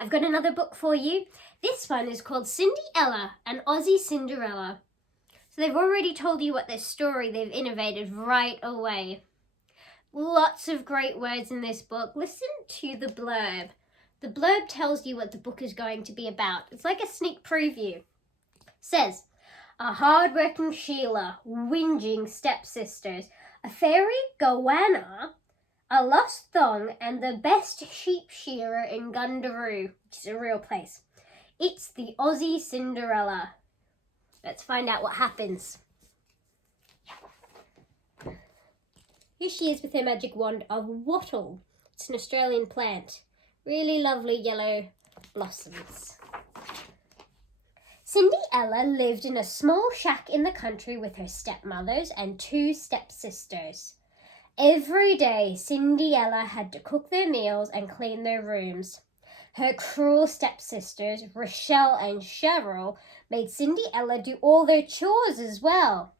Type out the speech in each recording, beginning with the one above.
I've got another book for you. This one is called Cinderella, an Aussie Cinderella. So they've already told you what their story they've innovated right away. Lots of great words in this book. Listen to the blurb. The blurb tells you what the book is going to be about. It's like a sneak preview. It says, a hard-working Sheila, whinging stepsisters, a fairy goanna, a lost thong, and the best sheep shearer in Gundaroo, which is a real place. It's the Aussie Cinderella. Let's find out what happens. Here she is with her magic wand of wattle. It's an Australian plant. Really lovely yellow blossoms. Cinderella lived in a small shack in the country with her stepmothers and 2 stepsisters. Every day, Cinderella had to cook their meals and clean their rooms. Her cruel stepsisters, Rochelle and Cheryl, made Cinderella do all their chores as well.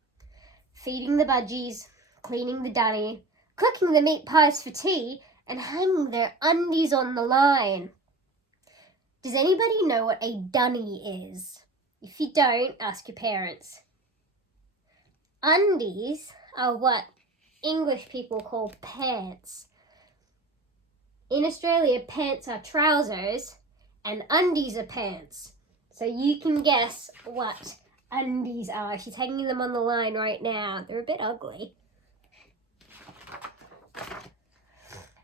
Feeding the budgies, cleaning the dunny, cooking the meat pies for tea, and hanging their undies on the line. Does anybody know what a dunny is? If you don't, ask your parents. Undies are what English people call pants. In Australia, pants are trousers and undies are pants. So you can guess what undies are. She's hanging them on the line right now. They're a bit ugly.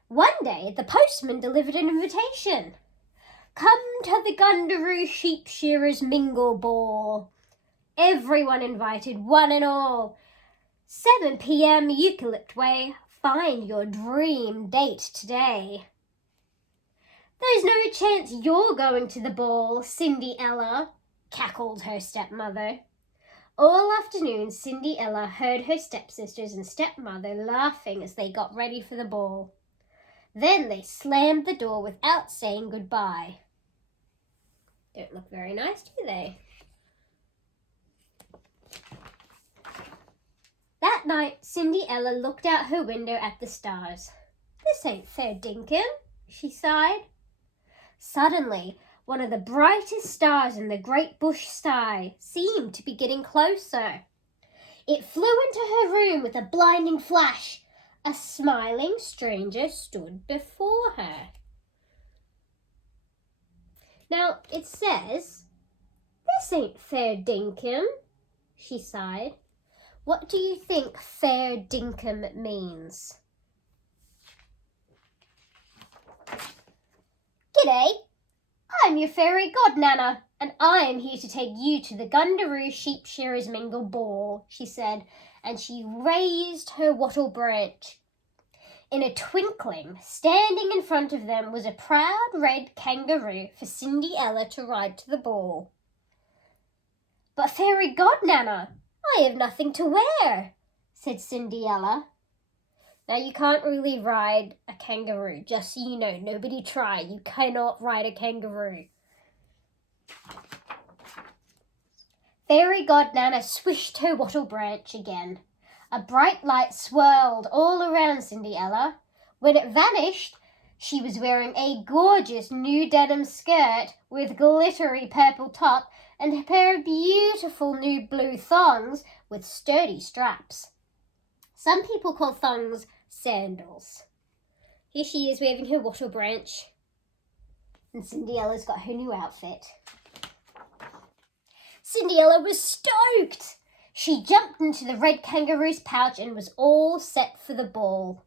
One day, the postman delivered an invitation. Come to the Gundaroo Sheep Shearers Mingle Ball. Everyone invited, one and all. 7 p.m. Eucalypt Way. Find your dream date today. There's no chance you're going to the ball, Cinderella, cackled her stepmother. All afternoon, Cinderella heard her stepsisters and stepmother laughing as they got ready for the ball. Then they slammed the door without saying goodbye. Don't look very nice, do they? That night, Cinderella looked out her window at the stars. This ain't fair dinkum, she sighed. Suddenly, one of the brightest stars in the great bush sky seemed to be getting closer. It flew into her room with a blinding flash. A smiling stranger stood before her. Now, it says, this ain't fair dinkum, she sighed. What do you think fair dinkum means? G'day, I'm your fairy godnana, and I am here to take you to the Gundaroo Sheep Shearers Mingle Ball, she said, and she raised her wattle branch. In a twinkling, standing in front of them was a proud red kangaroo for Cinderella to ride to the ball. But fairy godnana, I have nothing to wear, said Cinderella. Now you can't really ride a kangaroo, just so you know, nobody try. You cannot ride a kangaroo. Fairy godnana swished her wattle branch again. A bright light swirled all around Cinderella. When it vanished, she was wearing a gorgeous new denim skirt with glittery purple top and a pair of beautiful new blue thongs with sturdy straps. Some people call thongs sandals. Here she is waving her wattle branch, and Cinderella's got her new outfit. Cinderella was stoked. She jumped into the red kangaroo's pouch and was all set for the ball.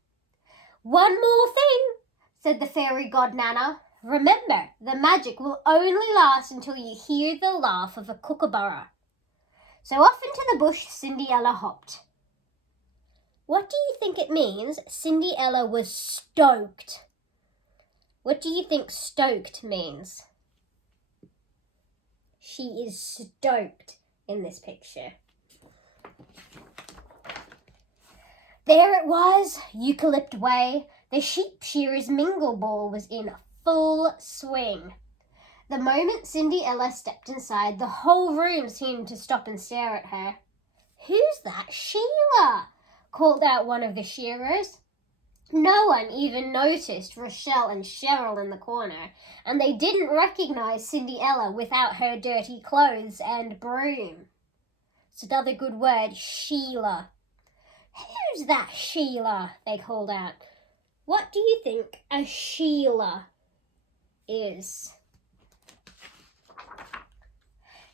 One more thing, said the fairy godnana. Remember, the magic will only last until you hear the laugh of a kookaburra. So off into the bush Cinderella hopped. What do you think it means? Cinderella was stoked. What do you think stoked means? She is stoked in this picture. There it was, Eucalypt Way. The sheep shearers mingle ball was in full swing. The moment Cinderella stepped inside, the whole room seemed to stop and stare at her. Who's that Sheila? Called out one of the shearers. No one even noticed Rochelle and Cheryl in the corner, and they didn't recognize Cinderella without her dirty clothes and broom. It's another good word, Sheila. Who's that Sheila? They called out. What do you think a Sheila is?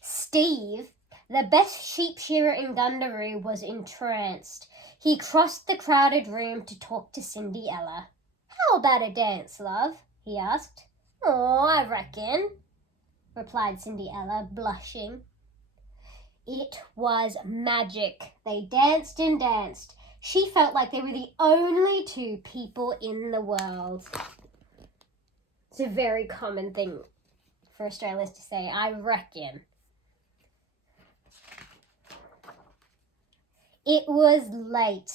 Steve, the best sheep shearer in Gundaroo, was entranced. He crossed the crowded room to talk to Cinderella. How about a dance, love? He asked. Oh, I reckon, replied Cinderella, blushing. It was magic. They danced and danced. She felt like they were the only two people in the world. It's a very common thing for Australians to say, I reckon. It was late.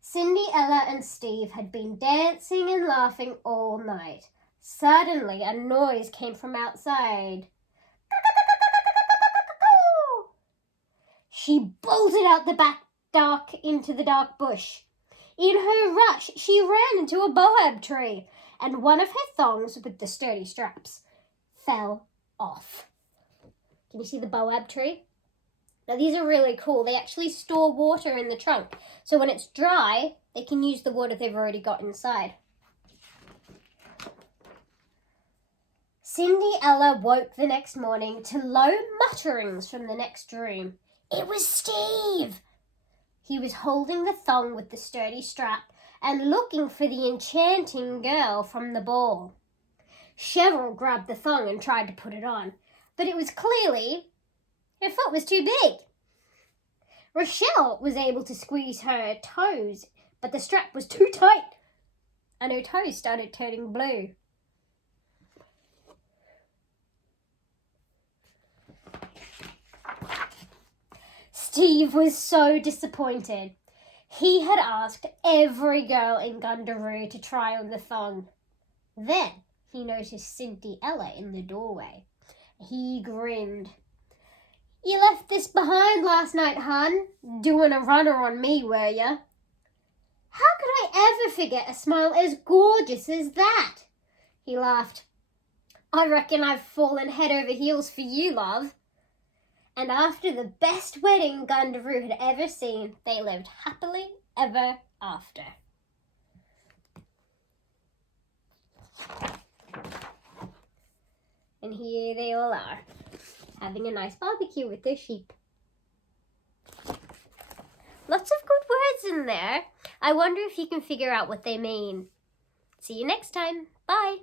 Cinderella and Steve had been dancing and laughing all night. Suddenly, a noise came from outside. She bolted out the back into the dark bush. In her rush, she ran into a boab tree, and one of her thongs with the sturdy straps fell off. Can you see the boab tree? Now, these are really cool. They actually store water in the trunk. So when it's dry, they can use the water they've already got inside. Cinderella woke the next morning to low mutterings from the next room. It was Steve! He was holding the thong with the sturdy strap and looking for the enchanting girl from the ball. Cheryl grabbed the thong and tried to put it on, but it was clearly her foot was too big. Rochelle was able to squeeze her toes, but the strap was too tight, and her toes started turning blue. Steve was so disappointed. He had asked every girl in Gundaroo to try on the thong. Then he noticed Cinderella in the doorway. He grinned. You left this behind last night, hun. Doing a runner on me, were you? How could I ever forget a smile as gorgeous as that? He laughed. I reckon I've fallen head over heels for you, love. And after the best wedding Gundaroo had ever seen, they lived happily ever after. And here they all are, having a nice barbecue with their sheep. Lots of good words in there. I wonder if you can figure out what they mean. See you next time. Bye.